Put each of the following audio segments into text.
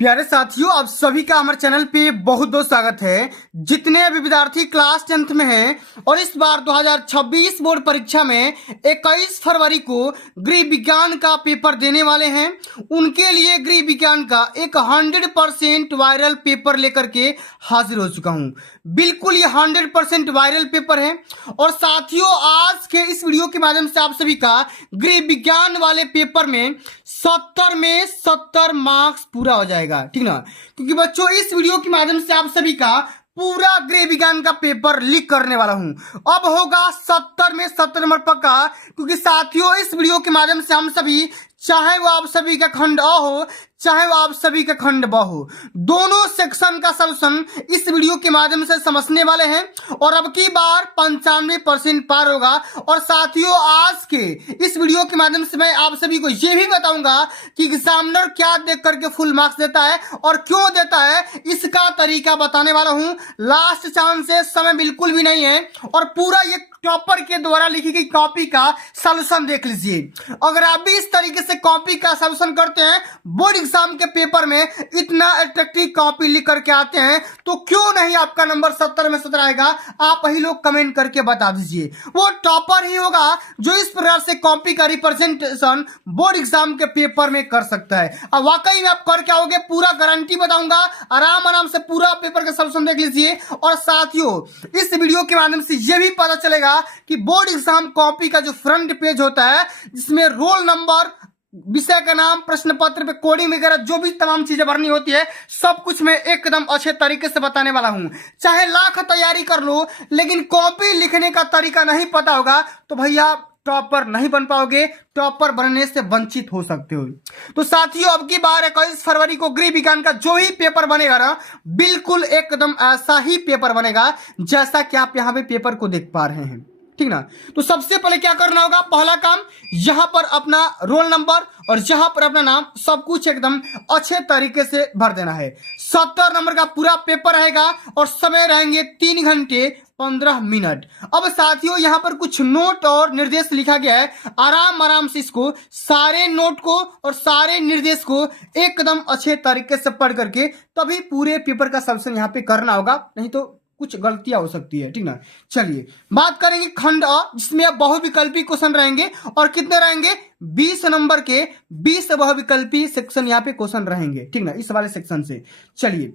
प्यारे साथियों, आप सभी का हमारे चैनल पे बहुत बहुत स्वागत है। जितने अभी विद्यार्थी क्लास 10th में हैं और इस बार 2026 बोर्ड परीक्षा में 21 फरवरी को गृह विज्ञान का पेपर देने वाले हैं, उनके लिए गृह विज्ञान का एक 100% वायरल पेपर लेकर के हाजिर हो चुका हूं। बिल्कुल ये 100% वायरल पेपर है। और साथियों, आज के इस वीडियो के माध्यम से आप सभी का गृह विज्ञान वाले पेपर में 70 में 70 मार्क्स पूरा हो जाएगा, ठीक ना। क्योंकि बच्चों, इस वीडियो के माध्यम से आप सभी का पूरा गृह विज्ञान का पेपर लीक करने वाला हूं। अब होगा 70 में 70 नंबर पक्का। क्योंकि साथियों, इस वीडियो के माध्यम से हम सभी, चाहे वो आप सभी का खंड अ हो चाहे वो आप सभी का खंड ब हो, दोनों सेक्शन का सॉल्यूशन इस वीडियो के माध्यम से समझने वाले हैं। और अब की बार 95% पार होगा। और साथियों, आज के इस वीडियो के माध्यम से मैं आप सभी को यह भी बताऊंगा कि एग्जामिनर क्या देख करके फुल मार्क्स देता है और क्यों देता है, इसका तरीका बताने वाला हूं। लास्ट चांस है, समय बिल्कुल भी नहीं है। और पूरा ये टॉपर के द्वारा लिखी गई कॉपी का सॉल्यूशन देख लीजिए। अगर आप भी इस तरीके से कॉपी का सॉल्यूशन करते हैं, बोर्ड एग्जाम के पेपर में इतना अट्रैक्टिव कॉपी लिख करके आते हैं, तो क्यों नहीं आपका नंबर 70 में 70 आएगा। आप ही लोग कमेंट करके बता दीजिए। वो टॉपर ही होगा जो इस प्रकार से कॉपी का रिप्रेजेंटेशन बोर्ड एग्जाम के पेपर में कर सकता है। अब वाकई में आप कर क्या होगे, पूरा गारंटी बताऊंगा। आराम आराम से पूरा पेपर का सॉल्यूशन देख लीजिए। और साथियों, इस वीडियो के माध्यम से यह भी पता चलेगा कि बोर्ड एग्जाम कॉपी का जो फ्रंट पेज होता है, जिसमें रोल नंबर, विषय का नाम, प्रश्न पत्र पे कोडिंग वगैरह जो भी तमाम चीजें भरनी होती है, सब कुछ मैं एकदम अच्छे तरीके से बताने वाला हूं। चाहे लाख तैयारी कर लो, लेकिन कॉपी लिखने का तरीका नहीं पता होगा तो भैया टॉपर नहीं बन पाओगे, टॉपर बनने से वंचित हो सकते हो। तो साथियों, अब की बार 21 फरवरी को गृह विज्ञान का जो ही पेपर बनेगा ना, बिल्कुल एकदम ऐसा ही पेपर बनेगा जैसा कि आप यहां पे पेपर को देख पा रहे हैं, ठीक ना। तो सबसे पहले क्या करना होगा, पहला काम, यहां पर अपना रोल नंबर और यहां पर अपना नाम सब कुछ एकदम अच्छे तरीके से भर देना है। 70 नंबर का पूरा पेपर रहेगा और समय रहेंगे 3 घंटे 15 मिनट। अब साथियों, यहां पर कुछ नोट और निर्देश लिखा गया है। आराम आराम से इसको, सारे नोट को और सारे निर्देश को एकदम अच्छे तरीके से पढ़ करके तभी पूरे पेपर का सॉल्यूशन यहां पे करना होगा, नहीं तो कुछ गलतियां हो सकती है, ठीक ना। चलिए बात करेंगे खंड अ, जिसमें अब बहुविकल्पी क्वेश्चन रहेंगे। और कितने रहेंगे, 20 नंबर के 20 बहुविकल्पी सेक्शन यहाँ पे क्वेश्चन रहेंगे, ठीक ना, इस वाले सेक्शन से। चलिए,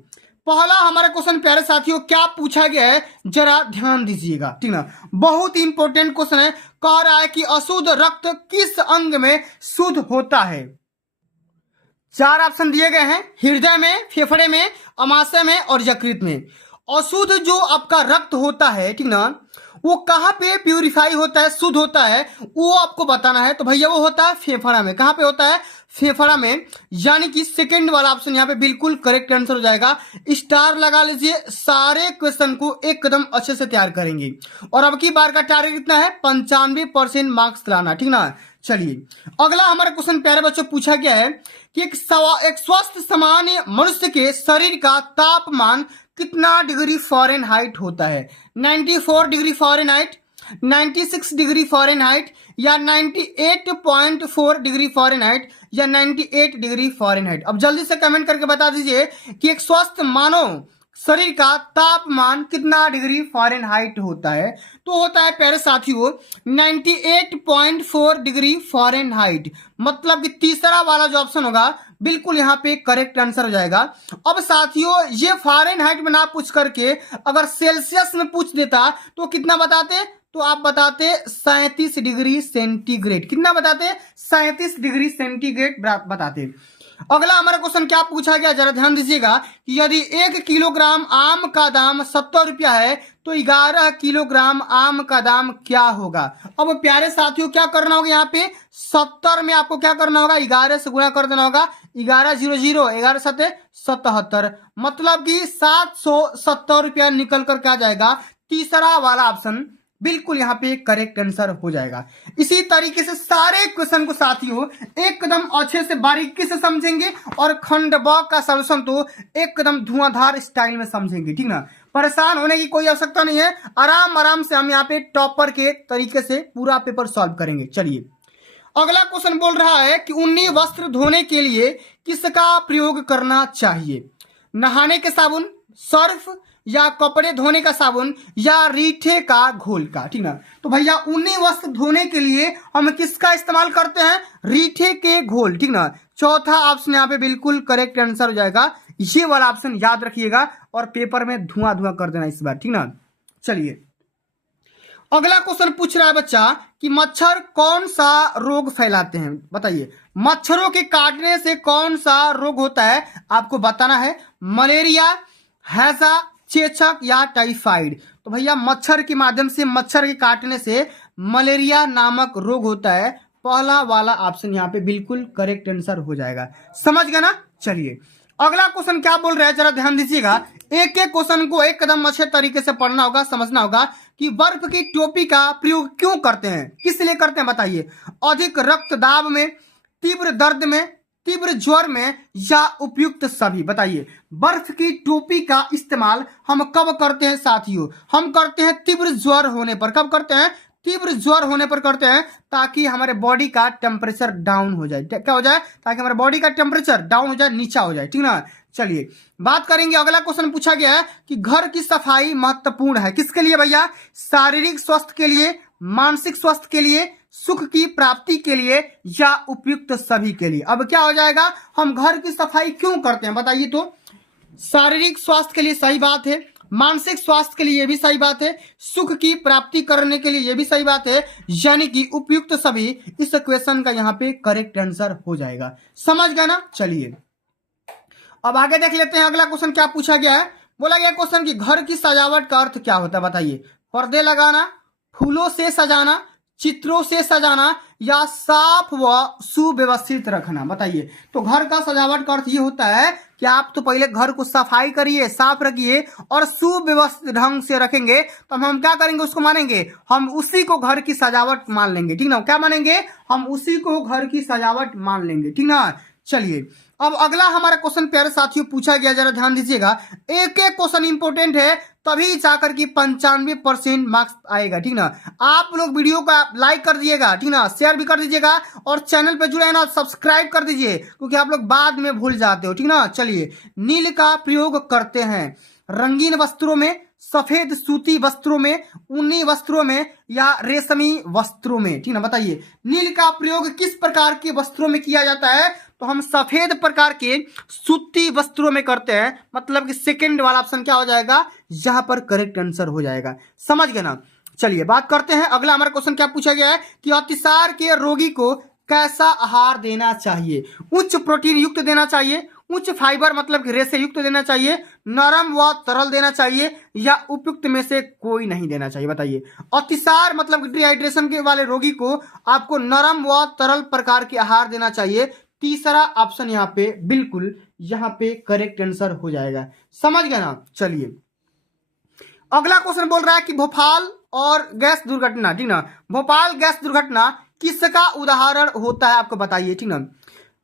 पहला हमारा क्वेश्चन प्यारे साथियों क्या पूछा गया है, जरा ध्यान दीजिएगा, ठीक ना। बहुत ही इंपॉर्टेंट क्वेश्चन है। कह रहा है कि अशुद्ध रक्त किस अंग में शुद्ध होता है। 4 ऑप्शन दिए गए हैं, हृदय में, फेफड़े में, अमाशय में और यकृत में। अशुद्ध जो आपका रक्त होता है, ठीक ना, वो कहां पे प्यूरिफाई होता है, शुद्ध होता है, वो आपको बताना है। तो भैया वो होता है फेफड़ा में। कहां पे होता है, फेफड़ा में। यानी कि सेकंड वाला ऑप्शन यहां पे बिल्कुल करेक्ट आंसर हो जाएगा। स्टार लगा लीजिए। सारे क्वेश्चन को एकदम अच्छे से तैयार करेंगे। और अब की बार का टारगेट कितना है, 95% मार्क्स लाना, ठीक ना। चलिए, अगला हमारा क्वेश्चन प्यारे बच्चों पूछा गया है कि एक स्वस्थ सामान्य मनुष्य के शरीर का तापमान कितना डिग्री फ़ारेनहाइट होता है। 94 डिग्री फ़ारेनहाइट, 96 डिग्री फ़ारेनहाइट, या 98.4 डिग्री फ़ारेनहाइट, या 98 डिग्री फ़ारेनहाइट। अब जल्दी से कमेंट करके बता दीजिए कि एक स्वस्थ मानव शरीर का तापमान कितना डिग्री फ़ारेनहाइट होता है। तो होता है प्यारे साथियों 98.4 डिग्री फ़ारेनहाइट। मतलब कि तीसरा वाला जो ऑप्शन होगा बिल्कुल यहाँ पे करेक्ट आंसर हो जाएगा। अब साथियों, ये फ़ारेनहाइट में ना पूछ करके अगर सेल्सियस में पूछ देता तो कितना बताते, तो आप बताते 37 डिग्री सेंटीग्रेड। कितना बताते, 37 डिग्री सेंटीग्रेड बताते। अगला हमारा क्वेश्चन क्या पूछा गया, जरा ध्यान दीजिएगा कि यदि 1 किलोग्राम आम का दाम 70 रुपया है तो 11 किलोग्राम आम का दाम क्या होगा। अब प्यारे साथियों, क्या करना होगा, यहाँ पे 70 में आपको क्या करना होगा, 11 से गुणा कर देना होगा। 11 0 0, 11 7 77, मतलब कि 770 रुपया निकल कर क्या जाएगा। तीसरा वाला ऑप्शन बिल्कुल यहाँ पे करेक्ट आंसर हो जाएगा। इसी तरीके से सारे क्वेश्चन को साथियों एकदम अच्छे से बारीकी से समझेंगे और खंड ब का सॉल्यूशन तो एकदम धुआंधार स्टाइल में समझेंगे, ठीक ना। परेशान होने की कोई आवश्यकता नहीं है। आराम आराम से हम यहाँ पे टॉपर के तरीके से पूरा पेपर सॉल्व करेंगे। चलिए, अगला क्वेश्चन बोल रहा है कि ऊनी वस्त्र धोने के लिए किसका प्रयोग करना चाहिए? नहाने के साबुन, सर्फ, या कपड़े धोने का साबुन, या रीठे का घोल का। ठीक ना, तो भैया ऊनी वस्त्र धोने के लिए हम किसका इस्तेमाल करते हैं? रीठे के घोल। ठीक ना, चौथा ऑप्शन यहाँ पे बिल्कुल करेक्ट आंसर हो जाएगा। ये वाला ऑप्शन याद रखिएगा और पेपर में धुआं धुआं कर देना इस बार। ठीक ना, चलिए अगला क्वेश्चन पूछ रहा है बच्चा कि मच्छर कौन सा रोग फैलाते हैं? बताइए, मच्छरों के काटने से कौन सा रोग होता है? आपको बताना है। मलेरिया, हैजा, चेचक या टाइफाइड। तो भैया मच्छर के माध्यम से, मच्छर के काटने से मलेरिया नामक रोग होता है। पहला वाला ऑप्शन यहाँ पे बिल्कुल करेक्ट आंसर हो जाएगा। समझ गए ना? चलिए अगला क्वेश्चन क्या बोल रहा है जरा ध्यान दीजिएगा। एक एक क्वेश्चन को एक कदम अच्छे तरीके से पढ़ना होगा, समझना होगा कि बर्फ की टोपी का प्रयोग क्यों करते हैं, किस लिए करते हैं बताइए? अधिक रक्तदाब में, तीव्र दर्द में, तीव्र ज्वर में, या उपयुक्त सभी? बताइए, बर्फ की टोपी का इस्तेमाल हम कब करते हैं साथियों? हम करते हैं तीव्र ज्वर होने पर। कब करते हैं? तीव्र ज्वर होने पर करते हैं, ताकि हमारे बॉडी का टेम्परेचर डाउन हो जाए। क्या हो जाए? ताकि हमारे बॉडी का टेम्परेचर डाउन हो जाए, नीचा हो जाए। ठीक ना, चलिए बात करेंगे। अगला क्वेश्चन पूछा गया है कि घर की सफाई महत्वपूर्ण है किसके लिए भैया? शारीरिक स्वास्थ्य के लिए, मानसिक स्वास्थ्य के लिए, सुख की प्राप्ति के लिए, या उपयुक्त सभी के लिए? अब क्या हो जाएगा? हम घर की सफाई क्यों करते हैं बताइए? तो शारीरिक स्वास्थ्य के लिए सही बात है, मानसिक स्वास्थ्य के लिए ये भी सही बात है, सुख की प्राप्ति करने के लिए ये भी सही बात है, यानी कि उपयुक्त सभी इस क्वेश्चन का यहाँ पे करेक्ट आंसर हो जाएगा। समझ गए ना? चलिए अब आगे देख लेते हैं। अगला क्वेश्चन क्या पूछा गया है? बोला गया क्वेश्चन कि घर की सजावट का अर्थ क्या होता है बताइए? पर्दे लगाना, फूलों से सजाना, चित्रों से सजाना, या साफ व सुव्यवस्थित रखना? बताइए, तो घर का सजावट का अर्थ ये होता है कि आप तो पहले घर को सफाई करिए, साफ रखिए और सुव्यवस्थित ढंग से रखेंगे, तो हम क्या करेंगे? उसको मानेंगे, हम उसी को घर की सजावट मान लेंगे। ठीक ना, क्या मानेंगे? हम उसी को घर की सजावट मान लेंगे। ठीक ना, चलिए अब अगला हमारा क्वेश्चन प्यारे साथियों पूछा गया, जरा ध्यान दीजिएगा। एक एक क्वेश्चन इंपोर्टेंट है, तभी जाकर के 95% मार्क्स आएगा। ठीक ना, आप लोग वीडियो का लाइक कर दीजिएगा, ठीक ना, शेयर भी कर दीजिएगा और चैनल पे जुड़े हैं ना सब्सक्राइब कर दीजिए, क्योंकि आप लोग बाद में भूल जाते हो। ठीक ना, चलिए नील का प्रयोग करते हैं रंगीन वस्त्रों में, सफेद सूती वस्त्रों में, ऊनी वस्त्रों में, या रेशमी वस्त्रों में? ठीक ना, बताइए नील का प्रयोग किस प्रकार के वस्त्रों में किया जाता है? तो हम सफेद प्रकार के सूती वस्त्रों में करते हैं। मतलब कि सेकंड वाला ऑप्शन क्या हो जाएगा? यहां पर करेक्ट आंसर हो जाएगा। समझ गए ना? चलिए बात करते हैं। अगला हमारा क्वेश्चन क्या पूछा गया है कि अतिसार के रोगी को कैसा आहार देना चाहिए? उच्च प्रोटीन युक्त देना चाहिए, उच्च फाइबर मतलब कि रेशे युक्त देना चाहिए, नरम व तरल देना चाहिए, या उपयुक्त में से कोई नहीं देना चाहिए? बताइए, अतिसार मतलब डिहाइड्रेशन के वाले रोगी को आपको नरम व तरल प्रकार के आहार देना चाहिए। तीसरा ऑप्शन यहाँ पे बिल्कुल यहाँ पे करेक्ट आंसर हो जाएगा। समझ गए ना? चलिए अगला क्वेश्चन बोल रहा है कि भोपाल और गैस दुर्घटना, ठीक ना, भोपाल गैस दुर्घटना किसका उदाहरण होता है? आपको बताइए। ठीक ना,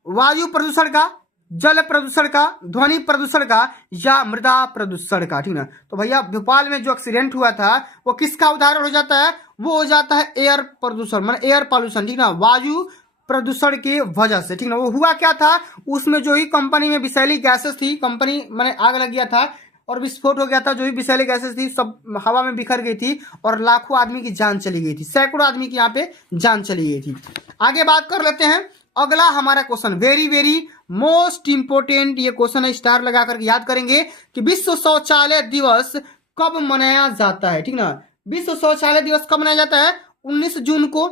वायु प्रदूषण का, जल प्रदूषण का, ध्वनि प्रदूषण का, या मृदा प्रदूषण का? ठीक ना, तो भैया भोपाल में जो एक्सीडेंट हुआ था वो किसका उदाहरण हो जाता है? वो हो जाता है एयर प्रदूषण, मतलब एयर पॉल्यूशन। ठीक ना, वायु प्रदूषण की वजह से। ठीक ना, वो हुआ क्या था? उसमें जो ही कंपनी में विषैली गैसेस थी, कंपनी मैंने आग लग गया था और विस्फोट हो गया था। जो ही विषैली गैसेस थी सब हवा में बिखर गई थी और लाखों आदमी की जान चली गई थी, सैकड़ों आदमी की यहाँ पे जान चली गई थी। आगे बात कर लेते हैं। अगला हमारा question very very most important ये क्वेश्चन है, स्टार लगा करके याद करेंगे कि विश्व शौचालय दिवस कब मनाया जाता है? ठीक ना, विश्व शौचालय दिवस कब मनाया जाता है? 19 जून को,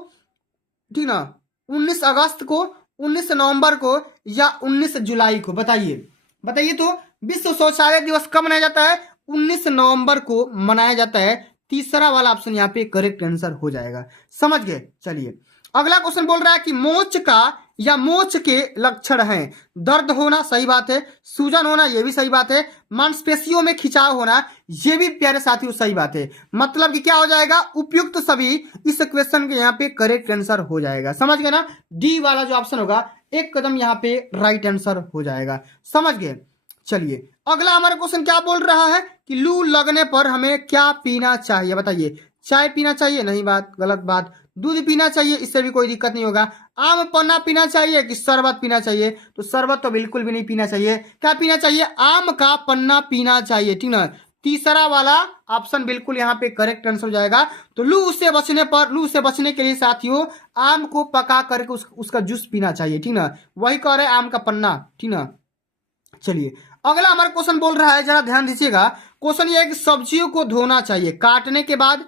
ठीक ना, 19 अगस्त को, 19 नवंबर को, या 19 जुलाई को? बताइए बताइए, तो विश्व शौचालय दिवस कब मनाया जाता है? 19 नवंबर को मनाया जाता है। तीसरा वाला ऑप्शन यहाँ पे करेक्ट आंसर हो जाएगा। समझ गए? चलिए अगला क्वेश्चन बोल रहा है कि मोच का या मोच के लक्षण हैं दर्द होना, सही बात है, सूजन होना, ये भी सही बात है, मांसपेशियों में खिंचाव होना, ये भी प्यारे साथियों सही बात है। मतलब कि क्या हो जाएगा? उपयुक्त सभी इस क्वेश्चन के यहाँ पे करेक्ट आंसर हो जाएगा। समझ गए ना? डी वाला जो ऑप्शन होगा एक कदम यहाँ पे राइट आंसर हो जाएगा। समझ गए? चलिए अगला हमारा क्वेश्चन क्या बोल रहा है कि लू लगने पर हमें क्या पीना चाहिए? बताइए, चाय पीना चाहिए? नहीं बात, गलत बात। दूध पीना चाहिए? इससे भी कोई दिक्कत नहीं होगा। आम पन्ना पीना चाहिए कि शरबत पीना चाहिए? तो शरबत तो बिल्कुल भी नहीं पीना चाहिए। क्या पीना चाहिए? आम का पन्ना पीना चाहिए, ठीक ना। तीसरा वाला ऑप्शन बिल्कुल यहाँ पे करेक्ट आंसर हो जाएगा। तो लू से बचने के लिए साथियों आम को पका करके उसका जूस पीना चाहिए, ठीक ना। वही कह रहे हैं आम का पन्ना, ठीक ना। चलिए अगला हमारा क्वेश्चन बोल रहा है, जरा ध्यान दीजिएगा। क्वेश्चन ये है कि सब्जियों को धोना चाहिए काटने के बाद,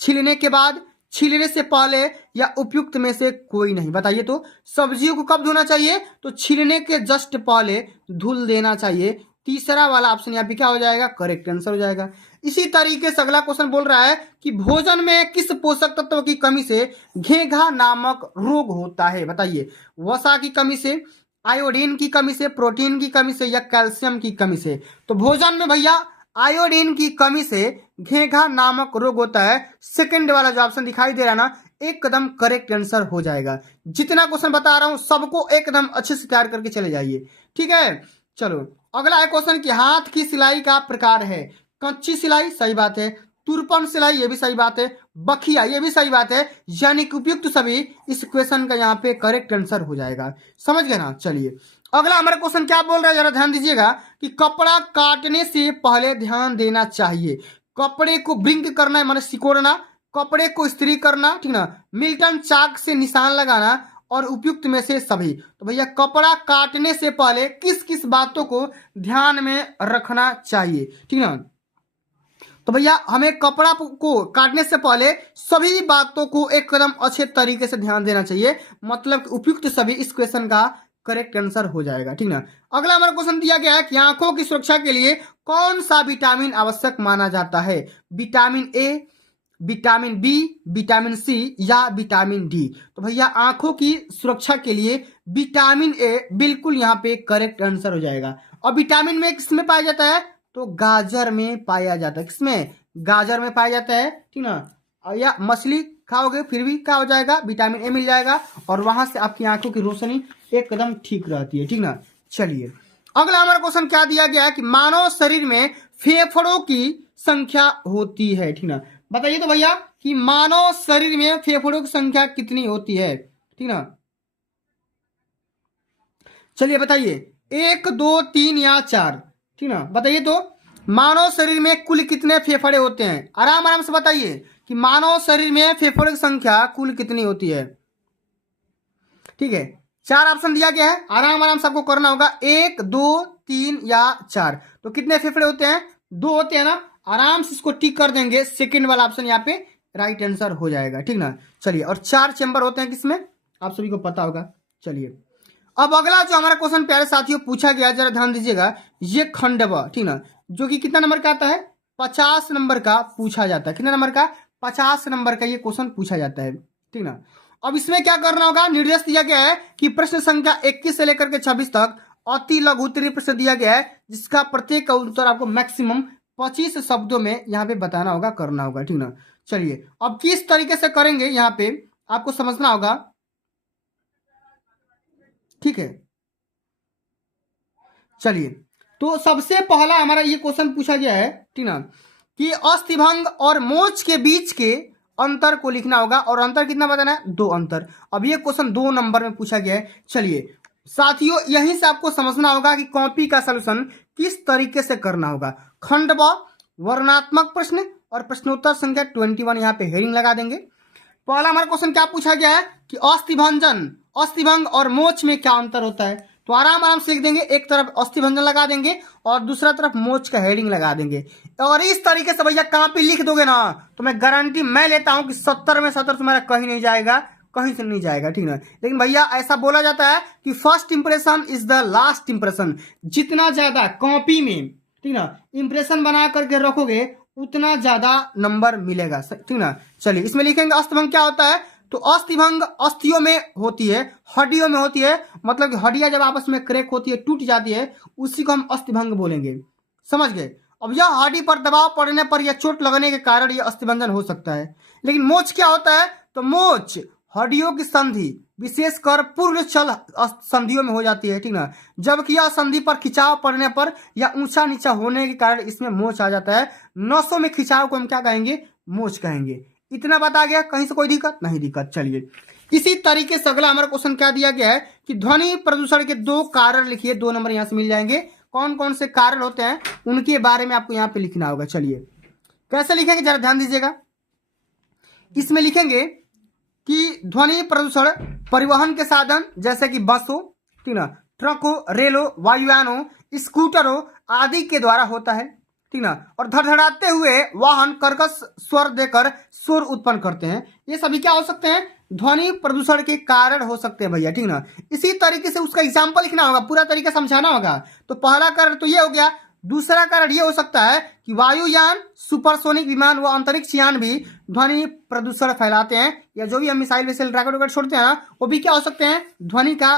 छीलने के बाद, छीलने से पहले या उपयुक्त में से कोई नहीं? बताइए तो सब्जियों को कब धोना चाहिए? तो छीलने के जस्ट पहले धुल देना चाहिए। तीसरा वाला ऑप्शन यहाँ पे क्या हो जाएगा? करेक्ट आंसर हो जाएगा। इसी तरीके से अगला क्वेश्चन बोल रहा है कि भोजन में किस पोषक तत्व की कमी से घेघा नामक रोग होता है? बताइए। वसा की कमी से, आयोडीन की कमी से, प्रोटीन की कमी से, या कैल्शियम की कमी से? तो भोजन में भैया आयोडीन की कमी से घेघा नामक रोग होता है। सेकंड वाला जो ऑप्शन दिखाई दे रहा है ना, एकदम करेक्ट आंसर हो जाएगा। जितना क्वेश्चन बता रहा हूं सबको एकदम अच्छे से तैयार करके चले जाइए, ठीक है। चलो अगला है क्वेश्चन कि हाथ की सिलाई का प्रकार है। कच्ची सिलाई, सही बात है। तुरपन सिलाई, ये भी सही बात है। बखिया, ये भी सही बात है। यानी कि उपयुक्त सभी इस क्वेश्चन का यहाँ पे करेक्ट आंसर हो जाएगा। समझ गए ना? चलिए अगला हमारा क्वेश्चन क्या बोल रहा है, जरा ध्यान दीजिएगा कि कपड़ा काटने से पहले ध्यान देना चाहिए। कपड़े को ब्रिंक करना है, माने सिकोड़ना, कपड़े को इस्त्री करना, ठीक ना, मिल्टन चाक से निशान लगाना, और उपयुक्त में से सभी। तो भैया कपड़ा काटने से पहले किस किस बातों को ध्यान में रखना चाहिए, ठीक ना। तो भैया हमें कपड़ा को काटने से पहले सभी बातों को एकदम अच्छे तरीके से ध्यान देना चाहिए, मतलब उपयुक्त सभी इस क्वेश्चन का करेक्ट आंसर हो जाएगा, ठीक ना। अगला हमारा क्वेश्चन दिया गया है कि आंखों की सुरक्षा के लिए कौन सा विटामिन आवश्यक माना जाता है? Vitamin A, vitamin B, vitamin C, या विटामिन डी? तो भैया आंखों की सुरक्षा के लिए विटामिन ए बिल्कुल यहाँ पे करेक्ट आंसर हो जाएगा। और विटामिन में किसमें पाया जाता है? तो गाजर में पाया जाता है। किसमें? गाजर में पाया जाता है, ठीक ना। या मछली खाओगे फिर भी क्या हो जाएगा? विटामिन ए मिल जाएगा, और वहां से आपकी आंखों की रोशनी एकदम ठीक रहती है, ठीक ना। चलिए अगला हमारा क्वेश्चन क्या दिया गया है कि मानव शरीर में फेफड़ों की संख्या होती है, ठीक ना। बताइए तो भैया कि मानव शरीर में फेफड़ों की संख्या कितनी होती है, ठीक ना। चलिए बताइए, 1, 2, 3 या 4? ठीक ना। बताइए तो मानव शरीर में कुल कितने फेफड़े होते हैं? आराम आराम से बताइए कि मानव शरीर में फेफड़ों की संख्या कुल कितनी होती है। ठीक है, 4 ऑप्शन दिया गया है, आराम आराम से आपको करना होगा। 1, 2, 3 या 4। तो कितने फेफड़े होते हैं? 2 होते हैं ना। आराम से इसको टिक कर देंगे, सेकंड वाला ऑप्शन यहाँ पे राइट आंसर हो जाएगा, ठीक ना। चलिए, और 4 चैम्बर होते हैं किसमें? आप सभी को पता होगा। चलिए अब अगला जो हमारा क्वेश्चन प्यारे साथियों पूछा गया, जरा ध्यान दीजिएगा। ये खंडव, ठीक ना, जो कि कितना नंबर का आता है? 50 नंबर का पूछा जाता है। कितना नंबर का? 50 नंबर का ये क्वेश्चन पूछा जाता है, ठीक ना। अब इसमें क्या करना होगा? निर्देश दिया गया है कि प्रश्न संख्या 21 से लेकर के 26 तक अति लघु उत्तरीय प्रश्न दिया गया है, जिसका प्रत्येक का उत्तर आपको मैक्सिमम 25 शब्दों में यहाँ पे बताना होगा, करना होगा, ठीक ना। चलिए अब किस तरीके से करेंगे यहाँ पे आपको समझना होगा, ठीक है। चलिए तो सबसे पहला हमारा ये क्वेश्चन पूछा गया है, ठीक ना, कि अस्थिभंग और मोच के बीच के अंतर को लिखना होगा, और अंतर कितना बताना है? 2 अंतर। अब ये क्वेश्चन 2 नंबर में पूछा गया है। चलिए साथियों, यहीं से आपको समझना होगा कि कॉपी का सलूशन किस तरीके से करना होगा। खंड ब वर्णात्मक प्रश्न और प्रश्नोत्तर संख्या 21 यहाँ पे हेडिंग लगा देंगे। पहला हमारा क्वेश्चन क्या पूछा गया है कि अस्थिभंग और मोच में क्या अंतर होता है? तो आराम आराम से लिख देंगे, एक तरफ अस्थिभंजन लगा देंगे और दूसरा तरफ मोच का हेडिंग लगा देंगे। और इस तरीके से भैया कॉपी लिख दोगे ना, तो मैं गारंटी मैं लेता हूं कि 70 में 70 तुम्हारा कहीं नहीं जाएगा, कहीं से नहीं जाएगा, ठीक ना। लेकिन भैया ऐसा बोला जाता है कि first impression is the last impression. जितना ज्यादा कॉपी में, ठीक ना, इंप्रेशन बना करके रखोगे उतना ज्यादा नंबर मिलेगा, ठीक ना। चलिए इसमें लिखेंगे अस्थिभंग क्या होता है। तो अस्थिभंग अस्थियों में होती है, हड्डियों में होती है, मतलब कि हड्डियां जब आपस में क्रैक होती है, टूट जाती है, उसी को हम अस्थिभंग बोलेंगे, समझ गए। अब यह हड्डी पर दबाव पड़ने पर या चोट लगने के कारण यह अस्थिभंजन हो सकता है। लेकिन मोच क्या होता है? तो मोच हड्डियों की संधि, विशेषकर पूर्ण चल संधियों में हो जाती है, ठीक ना। जबकि यह संधि पर खिंचाव पड़ने पर या ऊंचा नीचा होने के कारण इसमें मोच आ जाता है। नसों में खिंचाव को हम क्या कहेंगे? मोच कहेंगे। इतना बता गया, कहीं से कोई दिक्कत नहीं? दिक्कत। चलिए इसी तरीके से अगला हमारा क्वेश्चन क्या दिया गया है कि ध्वनि प्रदूषण के 2 कारण लिखिए, 2 नंबर यहां से मिल जाएंगे। कौन कौन से कारण होते हैं उनके बारे में आपको यहाँ पे लिखना होगा। चलिए कैसे लिखेंगे जरा ध्यान दीजिएगा। इसमें लिखेंगे कि ध्वनि प्रदूषण परिवहन के साधन जैसे कि बस हो, ठीक ना, ट्रक हो, रेल हो, वायुयान हो, स्कूटर हो आदि के द्वारा होता है, ठीक ना। और धड़धड़ाते हुए वाहन कर्कश स्वर देकर शोर उत्पन्न करते हैं। ये सभी क्या हो सकते हैं, ध्वनि प्रदूषण के कारण हो सकते हैं भैया, ठीक ना। इसी तरीके से उसका एग्जाम्पल लिखना होगा, पूरा तरीका समझाना होगा। तो पहला कारण तो ये हो गया। दूसरा कारण ये हो सकता है कि वायुयान, सुपरसोनिक विमान व अंतरिक्ष यान भी ध्वनि प्रदूषण फैलाते हैं, या जो भी हम मिसाइल विसाइल रॉकेट वॉकेट छोड़ते हैं ना, वो भी क्या हो सकते हैं, ध्वनि का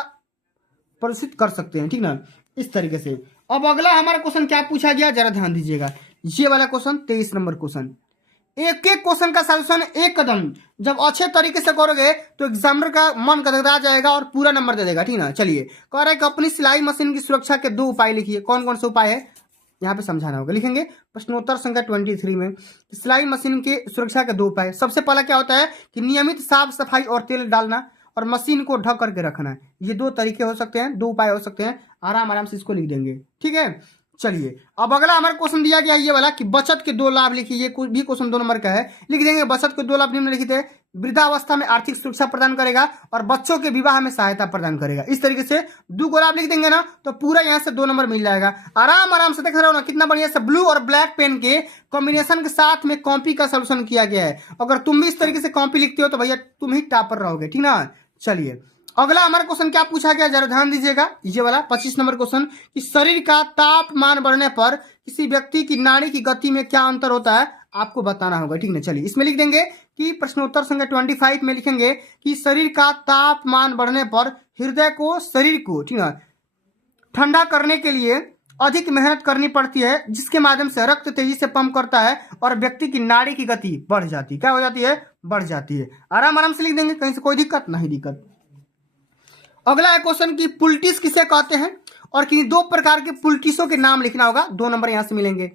प्रदूषित कर सकते हैं, ठीक ना, इस तरीके से। अब अगला हमारा क्वेश्चन क्या पूछा गया जरा ध्यान दीजिएगा। ये वाला क्वेश्चन 23 नंबर क्वेश्चन। एक एक क्वेश्चन का सॉल्यूशन एक कदम जब अच्छे तरीके से करोगे तो एग्जामिनर का मन गदगदा जाएगा और पूरा नंबर दे देगा, ठीक ना। चलिए कह रहा है कि अपनी सिलाई मशीन की सुरक्षा के 2 उपाय लिखिए। कौन कौन से उपाय है यहाँ पे समझाना होगा। लिखेंगे प्रश्नोत्तर संख्या 23 में सिलाई मशीन की सुरक्षा के 2 उपाय। सबसे पहला क्या होता है कि नियमित साफ सफाई और तेल डालना और मशीन को ढक करके रखना। ये 2 तरीके हो सकते हैं, 2 उपाय हो सकते हैं। आराम आराम से इसको लिख देंगे, ठीक है। चलिए अब अगला हमारा क्वेश्चन दिया गया ये वाला कि बचत के 2 लाभ लिखिए। ये भी क्वेश्चन 2 नंबर का है, लिख देंगे बचत के 2 लाभ निम्नलिखित है। वृद्धावस्था में आर्थिक सुरक्षा प्रदान करेगा और बच्चों के विवाह में सहायता प्रदान करेगा। इस तरीके से 2 को लाभ लिख देंगे ना तो पूरा यहाँ से 2 नंबर मिल जाएगा। आराम आराम से देख रहे हो ना कितना बढ़िया से ब्लू और ब्लैक पेन के कॉम्बिनेशन के साथ में कॉपी का सोल्यूशन किया गया है। अगर तुम भी इस तरीके से कॉपी लिखते हो तो भैया तुम ही टॉपर रहोगे, ठीक ना। चलिए अगला हमारा क्वेश्चन क्या पूछा गया जरा ध्यान दीजिएगा। ये वाला 25 नंबर क्वेश्चन कि शरीर का तापमान बढ़ने पर किसी व्यक्ति की नाड़ी की गति में क्या अंतर होता है आपको बताना होगा, ठीक ना। चलिए इसमें लिख देंगे कि प्रश्नोत्तर संख्या 25 में लिखेंगे कि शरीर का तापमान बढ़ने पर हृदय को, शरीर को, ठीक ना, ठंडा करने के लिए अधिक मेहनत करनी पड़ती है, जिसके माध्यम से रक्त तेजी से पंप करता है और व्यक्ति की नाड़ी की गति बढ़ जाती है। क्या हो जाती है, बढ़ जाती है। आराम आराम से लिख देंगे, कहीं से कोई दिक्कत नहीं दिक्कत। अगला है क्वेश्चन की पुलटिस किसे कहते हैं और किन 2 प्रकार के पुलटिसों के नाम लिखना होगा। 2 नंबर यहां से मिलेंगे,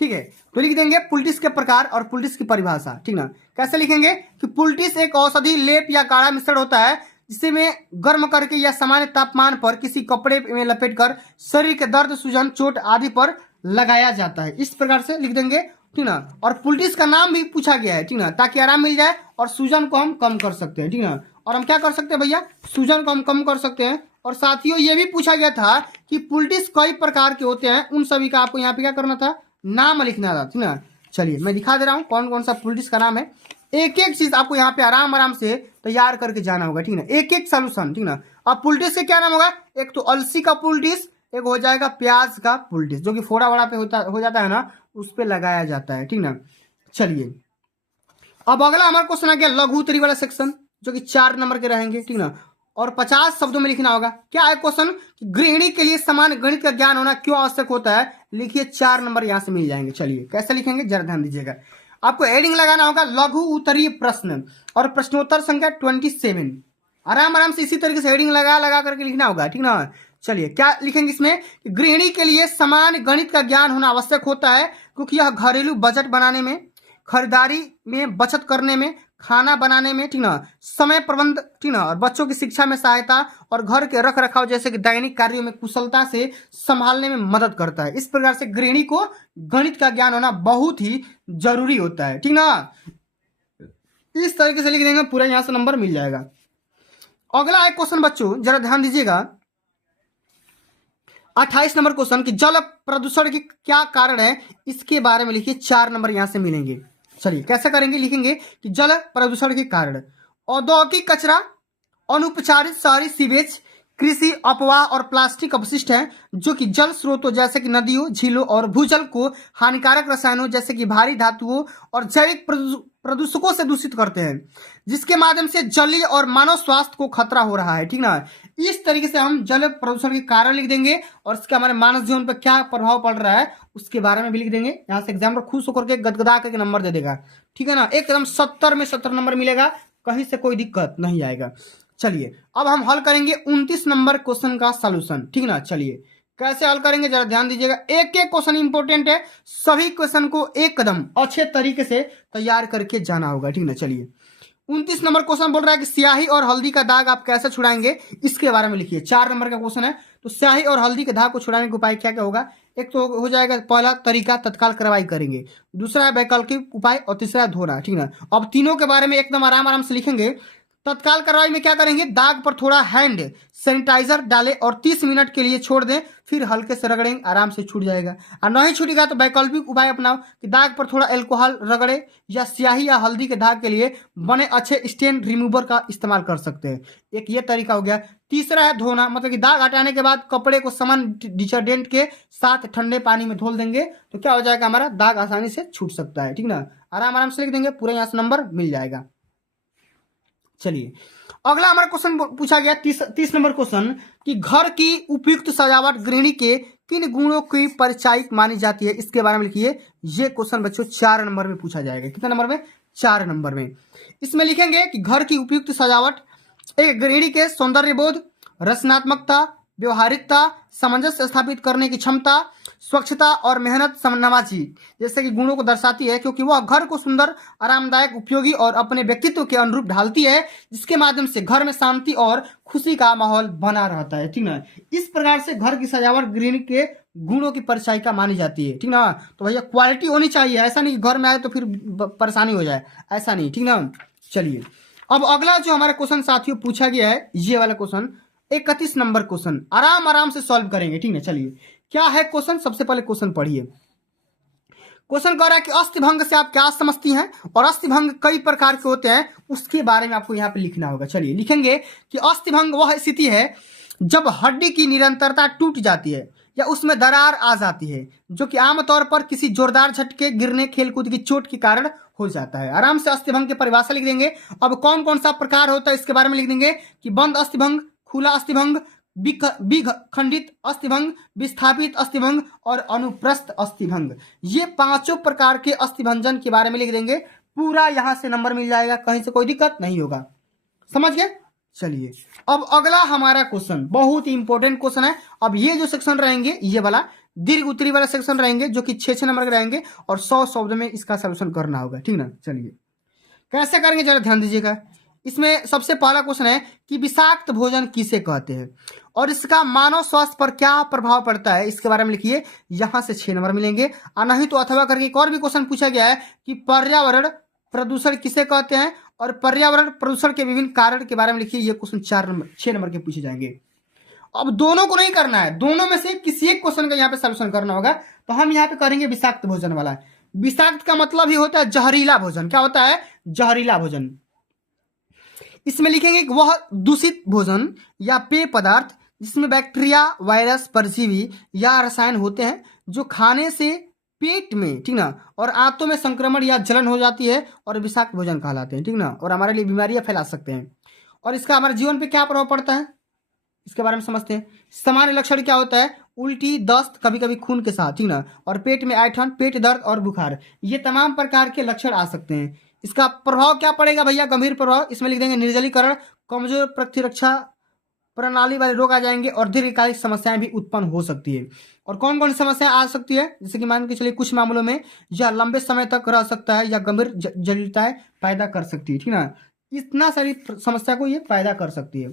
ठीक है। तो लिख देंगे पुलटिस के प्रकार और पुलटिस की परिभाषा, ठीक ना। कैसे लिखेंगे कि पुलटिस एक औषधि लेप या काढ़ा मिश्रण होता है जिसे में गर्म करके या सामान्य तापमान पर किसी कपड़े में लपेटकर शरीर के दर्द, सूजन, चोट आदि पर लगाया जाता है। इस प्रकार से लिख देंगे, ठीक ना। और पुलटिस का नाम भी पूछा गया है, ठीक ना, ताकि आराम मिल जाए और सूजन को हम कम कर सकते हैं, ठीक ना। और हम क्या कर सकते हैं भैया, सूजन को हम कम कर सकते हैं। और साथियों ये भी पूछा गया था कि पुलटिस कई प्रकार के होते हैं, उन सभी का आपको यहाँ पे क्या करना था, नाम लिखना था, ठीक ना। चलिए मैं दिखा दे रहा हूँ कौन कौन सा पुलटिस का नाम है। एक एक चीज आपको यहाँ पे आराम आराम से तैयार करके जाना होगा, ठीक ना, एक एक सोल्यूशन, ठीक ना। अब पुलटिस के क्या नाम होगा, एक तो अलसी का पुलटिस, एक हो जाएगा प्याज का पुलटिस जो कि फोड़ा वड़ा पे हो जाता है ना, उस पर लगाया जाता है, ठीक ना। चलिए अब अगला हमारा क्वेश्चन आ गया लघु उत्तरी वाला सेक्शन जो कि 4 नंबर के रहेंगे, ठीक ना। और 50 शब्दों में लिखना होगा। क्या है क्वेश्चन, गृहिणी के लिए समान गणित का ज्ञान होना क्यों आवश्यक होता है। लिखिए 4 नंबर यहां से मिल जाएंगे। चलिए कैसे लिखेंगे जरा ध्यान दीजिएगा। आपको हेडिंग लगाना होगा लघु उत्तरीय प्रश्न और प्रश्नोत्तर संख्या 27। आराम आराम से इसी तरीके से हेडिंग लगा करके लिखना होगा, ठीक ना। चलिए क्या लिखेंगे इसमें, गृहिणी के लिए समान गणित का ज्ञान होना आवश्यक होता है क्योंकि यह घरेलू बजट बनाने में, खरीदारी में बचत करने में, खाना बनाने में, ठीक ना, समय प्रबंध, ठीक ना, और बच्चों की शिक्षा में सहायता और घर के रख रखाव जैसे कि दैनिक कार्यों में कुशलता से संभालने में मदद करता है। इस प्रकार से गृहिणी को गणित का ज्ञान होना बहुत ही जरूरी होता है, ठीक ना। इस तरीके से लिख देंगे, पूरा यहां से नंबर मिल जाएगा। अगला है क्वेश्चन बच्चों जरा ध्यान दीजिएगा 28 नंबर क्वेश्चन कि जल प्रदूषण के क्या कारण है इसके बारे में लिखिए। 4 नंबर यहां से मिलेंगे। चलिए कैसे करेंगे, लिखेंगे कि जल प्रदूषण के कारण औद्योगिक कचरा, अनुपचारित शहरी सीवेज, कृषि अपवाह और प्लास्टिक अपशिष्ट हैं जो कि जल स्रोतों जैसे कि नदियों, झीलों और भूजल को हानिकारक रसायनों जैसे कि भारी धातुओं और जैविक प्रदूषकों से दूषित करते हैं, जिसके माध्यम से जलीय और मानव स्वास्थ्य को खतरा हो रहा है, ठीक ना। इस तरीके से हम जल प्रदूषण के कारण लिख देंगे और इसके हमारे मानव जीवन पर क्या प्रभाव पड़ रहा है उसके बारे में भी लिख देंगे। यहाँ से एग्जाम पर खुश होकर के गदगदा करके नंबर दे देगा, ठीक है ना। एकदम 70 में 70 नंबर मिलेगा, कहीं से कोई दिक्कत नहीं आएगा। चलिए अब हम हल करेंगे 29 नंबर क्वेश्चन का सॉल्यूशन, ठीक ना। चलिए कैसे हल करेंगे जरा ध्यान दीजिएगा। एक एक क्वेश्चन इंपॉर्टेंट है, सभी क्वेश्चन को एक कदम अच्छे तरीके से तैयार करके जाना होगा, ठीक ना। चलिए 29 नंबर क्वेश्चन बोल रहा है कि स्याही और हल्दी का दाग आप कैसे छुड़ाएंगे, इसके बारे में लिखिए। 4 नंबर का क्वेश्चन है। तो स्याही और हल्दी के दाग को छुड़ाने का उपाय क्या क्या होगा? एक तो हो जाएगा पहला तरीका तत्काल कार्रवाई करेंगे, दूसरा है वैकल्पिक उपाय और तीसरा है धोना। ठीक है, अब तीनों के बारे में एकदम आराम आराम से लिखेंगे। तत्काल कार्रवाई में क्या करेंगे, दाग पर थोड़ा हैंड सैनिटाइजर डालें और 30 मिनट के लिए छोड़ दें, फिर हल्के से रगड़ें, आराम से छूट जाएगा। और नहीं छूटेगा तो वैकल्पिक उपाय अपनाओ कि दाग पर थोड़ा अल्कोहल रगड़े या स्याही या हल्दी के दाग के लिए बने अच्छे स्टेन रिमूवर का इस्तेमाल कर सकते हैं। एक ये तरीका हो गया। तीसरा है धोना, मतलब कि दाग हटाने के बाद कपड़े को समान डिटर्जेंट के साथ ठंडे पानी में धो देंगे तो क्या हो जाएगा, हमारा दाग आसानी से छूट सकता है। ठीक ना, आराम आराम से लिख देंगे, पूरा यहाँ से नंबर मिल जाएगा। चलिए अगला हमारा क्वेश्चन पूछा गया 30 नंबर क्वेश्चन कि घर की उपयुक्त सजावट गृहिणी के किन गुणों की परिचायक मानी जाती है, इसके बारे में लिखिए। ये क्वेश्चन बच्चों 4 नंबर में पूछा जाएगा। कितने नंबर में? 4 नंबर में। इसमें लिखेंगे कि घर की उपयुक्त सजावट एक गृहिणी के सौंदर्य बोध, रचनात्मकता, व्यवहारिकता, सामंजस्य स्थापित करने की क्षमता, स्वच्छता और मेहनत नवाजी जैसे कि गुणों को दर्शाती है, क्योंकि वह घर को सुंदर, आरामदायक, उपयोगी और अपने व्यक्तित्व के अनुरूप ढालती है, जिसके माध्यम से घर में शांति और खुशी का माहौल बना रहता है। ठीक ना, इस प्रकार से घर की सजावट गृहिणी के गुणों की परिचायिका मानी जाती है। ठीक ना, तो भैया क्वालिटी होनी चाहिए, ऐसा नहीं कि घर में आए तो फिर परेशानी हो जाए, ऐसा नहीं। ठीक ना, चलिए अब अगला जो हमारा क्वेश्चन साथियों पूछा गया है, ये वाला क्वेश्चन 31 नंबर क्वेश्चन आराम आराम से सॉल्व करेंगे। ठीक है, चलिए क्या है क्वेश्चन, सबसे पहले क्वेश्चन पढ़िए। क्वेश्चन कह रहा है कि अस्थिभंग से आप क्या समझती हैं और अस्थिभंग कई प्रकार के होते हैं, उसके बारे में आपको यहाँ पे लिखना होगा। चलिए लिखेंगे कि अस्थिभंग वह स्थिति है जब हड्डी की निरंतरता टूट जाती है या उसमें दरार आ जाती है, जो कि आमतौर पर किसी जोरदार झटके, गिरने, खेलकूद की चोट के कारण हो जाता है। आराम से अस्थिभंग की परिभाषा लिख देंगे। अब कौन कौन सा प्रकार होता है इसके बारे में लिख देंगे कि बंद अस्थिभंग, खुला अस्थिभंग, विखंडित अस्थिभंग, विस्थापित अस्थिभंग और अनुप्रस्थ अस्थिभंग। ये पांचों प्रकार के अस्थिभंजन के बारे में लिख देंगे। पूरा यहां से नंबर मिल जाएगा, कहीं से कोई दिक्कत नहीं होगा। समझ गए? चलिए अब अगला हमारा क्वेश्चन बहुत ही इंपॉर्टेंट क्वेश्चन है। अब ये जो सेक्शन रहेंगे, ये वाला दीर्घ उत्तरी वाला सेक्शन रहेंगे, जो कि 6 नंबर के रहेंगे और 100 शब्द में इसका सोल्यूशन करना होगा। ठीक ना, चलिए कैसे करेंगे जरा ध्यान दीजिएगा। इसमें सबसे पहला क्वेश्चन है कि विषाक्त भोजन किसे कहते हैं और इसका मानव स्वास्थ्य पर क्या प्रभाव पड़ता है, इसके बारे में लिखिए। यहां से 6 नंबर मिलेंगे। नहीं तो अथवा करके एक और भी क्वेश्चन पूछा गया है कि पर्यावरण प्रदूषण किसे कहते हैं और पर्यावरण प्रदूषण के विभिन्न कारण के बारे में लिखिए। ये क्वेश्चन 6 नंबर के पूछे जाएंगे। अब दोनों को नहीं करना है, दोनों में से किसी एक क्वेश्चन का यहाँ पे सोल्यूशन करना होगा। तो हम यहाँ पे करेंगे विषाक्त भोजन वाला। विषाक्त का मतलब ही होता है जहरीला भोजन। क्या होता है? जहरीला भोजन। इसमें लिखेंगे कि वह दूषित भोजन या पेय पदार्थ जिसमें बैक्टीरिया, वायरस, परजीवी या रसायन होते हैं, जो खाने से पेट में, ठीक ना, और आंतों में संक्रमण या जलन हो जाती है और विषाक्त भोजन कहलाते हैं। ठीक ना, और हमारे लिए बीमारियां फैला सकते हैं। और इसका हमारे जीवन पे क्या प्रभाव पड़ता है, इसके बारे में समझते हैं। सामान्य लक्षण क्या होता है? उल्टी, दस्त, कभी कभी खून के साथ, ठीक ना, और पेट में ऐंठन, पेट दर्द और बुखार, ये तमाम प्रकार के लक्षण आ सकते हैं। इसका प्रभाव क्या पड़ेगा भैया? गंभीर प्रभाव। इसमें लिख देंगे निर्जलीकरण, कमजोर प्रतिरक्षा प्रणाली वाले रोग आ जाएंगे और दीर्घकालिक समस्याएं भी उत्पन्न हो सकती है। और कौन कौन समस्या आ सकती है? जैसे कि मान के चलिए कुछ मामलों में यह लंबे समय तक रह सकता है या गंभीर जटिलताएं पैदा कर सकती है। ठीक ना, इतना सारी समस्या को ये पैदा कर सकती है।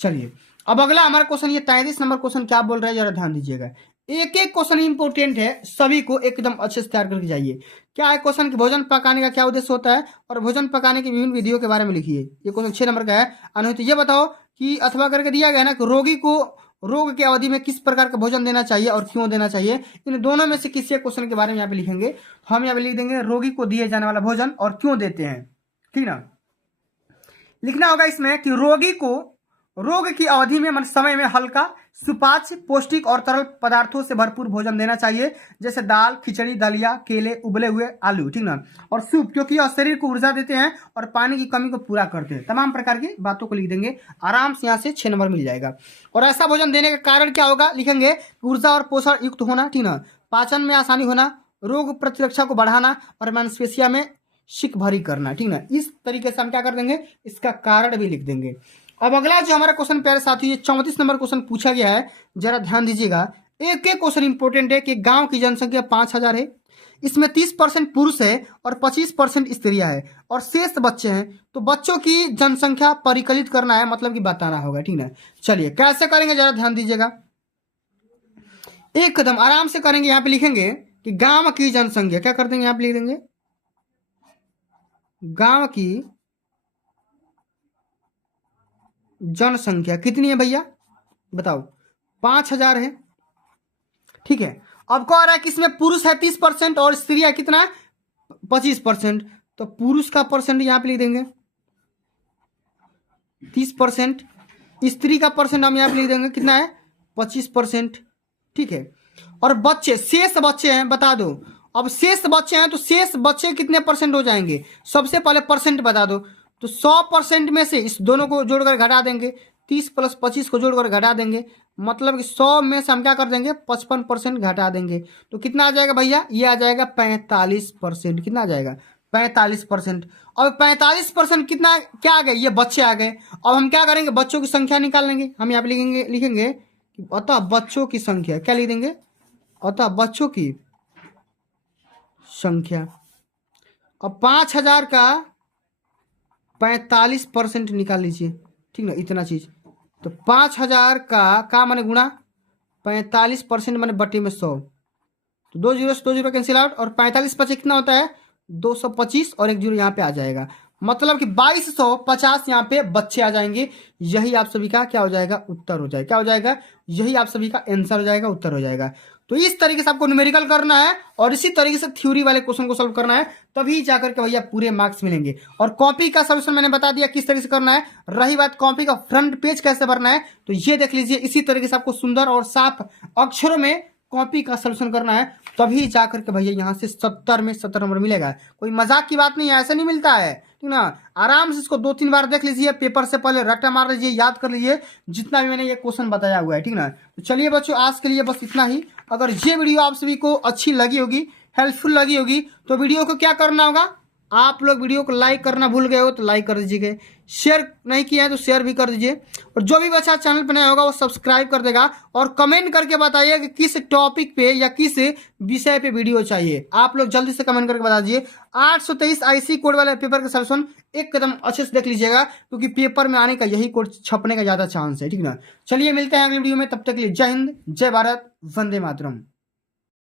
चलिए अब अगला हमारा क्वेश्चन, ये 33 नंबर क्वेश्चन क्या बोल रहा है जरा ध्यान दीजिएगा। एक एक क्वेश्चन इंपोर्टेंट है, सभी को एकदम अच्छे से तैयार करके जाइए। क्या है क्वेश्चन कि भोजन पकाने का क्या उद्देश्य होता है और भोजन पकाने की विभिन्न विधियों के बारे में लिखिए। ये क्वेश्चन 6 नंबर का है। अनु तो ये बताओ कि अथवा करके दिया गया ना कि रोगी को रोग की अवधि में किस प्रकार का भोजन देना चाहिए और क्यों देना चाहिए। इन दोनों में से किसी एक क्वेश्चन के बारे में यहाँ पे लिखेंगे। हम यहाँ पे लिख देंगे रोगी को दिए जाने वाला भोजन और क्यों देते हैं। ठीक ना, लिखना होगा इसमें कि रोगी को रोग की अवधि में समय में हल्का, सुपाच्य, पौष्टिक और तरल पदार्थों से भरपूर भोजन देना चाहिए, जैसे दाल, खिचड़ी, दलिया, केले, उबले हुए आलू, ठीक ना, और सूप, क्योंकि यह शरीर को ऊर्जा देते हैं और पानी की कमी को पूरा करते हैं। तमाम प्रकार की बातों को लिख देंगे, आराम से यहाँ से 6 नंबर मिल जाएगा। और ऐसा भोजन देने का कारण क्या होगा, लिखेंगे ऊर्जा और पोषण युक्त होना, ठीक ना, पाचन में आसानी होना, रोग प्रतिरक्षा को बढ़ाना और मांसपेशिया में शिक भरी करना। ठीक ना, इस तरीके से हम क्या कर देंगे, इसका कारण भी लिख देंगे। अब अगला जो हमारा क्वेश्चन प्यारे साथी, ये 34 नंबर क्वेश्चन पूछा गया है, जरा ध्यान दीजिएगा। एक एक क्वेश्चन इंपॉर्टेंट है कि गांव की जनसंख्या 5000 है, इसमें 30% पुरुष है और 25% स्त्रियां है और शेष बच्चे हैं। तो बच्चों की जनसंख्या परिकलित करना है, मतलब कि बताना होगा, ठीक है। चलिए कैसे करेंगे जरा ध्यान दीजिएगा, एक कदम आराम से करेंगे। यहाँ पे लिखेंगे कि गांव की जनसंख्या, क्या कर देंगे यहाँ पे लिख देंगे, गांव की जनसंख्या कितनी है भैया बताओ, 5000 है, ठीक है। अब कह रहा है कि इसमें पुरुष है 30% और स्त्रियां कितना है 25%, तो पुरुष का परसेंट यहां पे लिख देंगे 30%, स्त्री का परसेंट हम यहां पे लिख देंगे कितना है 25%, ठीक है। और बच्चे, शेष बच्चे हैं बता दो। अब शेष बच्चे हैं तो शेष बच्चे कितने परसेंट हो जाएंगे, सबसे पहले परसेंट बता दो। तो 100% में से इस दोनों को जोड़कर घटा देंगे, 30 + 25 को जोड़कर घटा देंगे, मतलब कि 100 में से हम क्या कर देंगे 55% घटा देंगे। तो कितना आ जाएगा भैया, ये आ जाएगा 45%। कितना आ जाएगा 45%। और 45% कितना क्या आ गए, ये बच्चे आ गए। अब हम क्या करेंगे, बच्चों की संख्या निकाल लेंगे। हम यहाँ पे लिखेंगे अतः बच्चों की संख्या, क्या लिख देंगे, अतः बच्चों की संख्या। अब 5000 का 45% निकाल लीजिए, ठीक ना, इतना चीज। तो 5000 का माने गुणा 45% माने बटे में 100, तो 2 जीरो से 2 जीरो कैंसिल आउट, और 45 पचे कितना होता है 225 और 1 जीरो यहाँ पे आ जाएगा, मतलब कि 2250 यहाँ पे बच्चे आ जाएंगे। यही आप सभी का क्या हो जाएगा, उत्तर हो जाएगा। क्या हो जाएगा, यही आप सभी का आंसर हो जाएगा, उत्तर हो जाएगा। तो इस तरीके से आपको न्यूमेरिकल करना है और इसी तरीके से थ्योरी वाले क्वेश्चन को सॉल्व करना है, तभी जाकर के भैया पूरे मार्क्स मिलेंगे। और कॉपी का सॉल्यूशन मैंने बता दिया किस तरीके से करना है। रही बात कॉपी का फ्रंट पेज कैसे भरना है, तो ये देख लीजिए, इसी तरीके से आपको सुंदर और साफ अक्षरों में कॉपी का सॉल्यूशन करना है, तभी जाकर के भैया यहाँ से 70 में 70 नंबर मिलेगा। कोई मजाक की बात नहीं है, ऐसा नहीं मिलता है, ठीक ना। आराम से इसको 2-3 बार देख लीजिए, पेपर से पहले रट्टा मार लीजिए, याद कर लीजिए जितना भी मैंने ये क्वेश्चन बताया हुआ है, ठीक ना। तो चलिए बच्चों, आज के लिए बस इतना ही। अगर ये वीडियो आप सभी को अच्छी लगी होगी, हेल्पफुल लगी होगी, तो वीडियो को क्या करना होगा, आप लोग वीडियो को लाइक करना भूल गए हो तो लाइक कर दीजिए, शेयर नहीं किया है तो शेयर भी कर दीजिए, और जो भी बच्चा चैनल पर नया होगा वो सब्सक्राइब कर देगा। और कमेंट करके बताइए कि किस टॉपिक पे या किस विषय पे वीडियो चाहिए, आप लोग जल्दी से कमेंट करके बता दीजिए। 823 IC कोड वाले पेपर का सॉल्यूशन एक कदम अच्छे से देख लीजिएगा, क्योंकि पेपर में आने का यही कोड छपने का ज्यादा चांस है, ठीक ना। चलिए मिलते हैं अगली वीडियो में, तब तक के लिए जय हिंद, जय भारत, वंदे मातरम।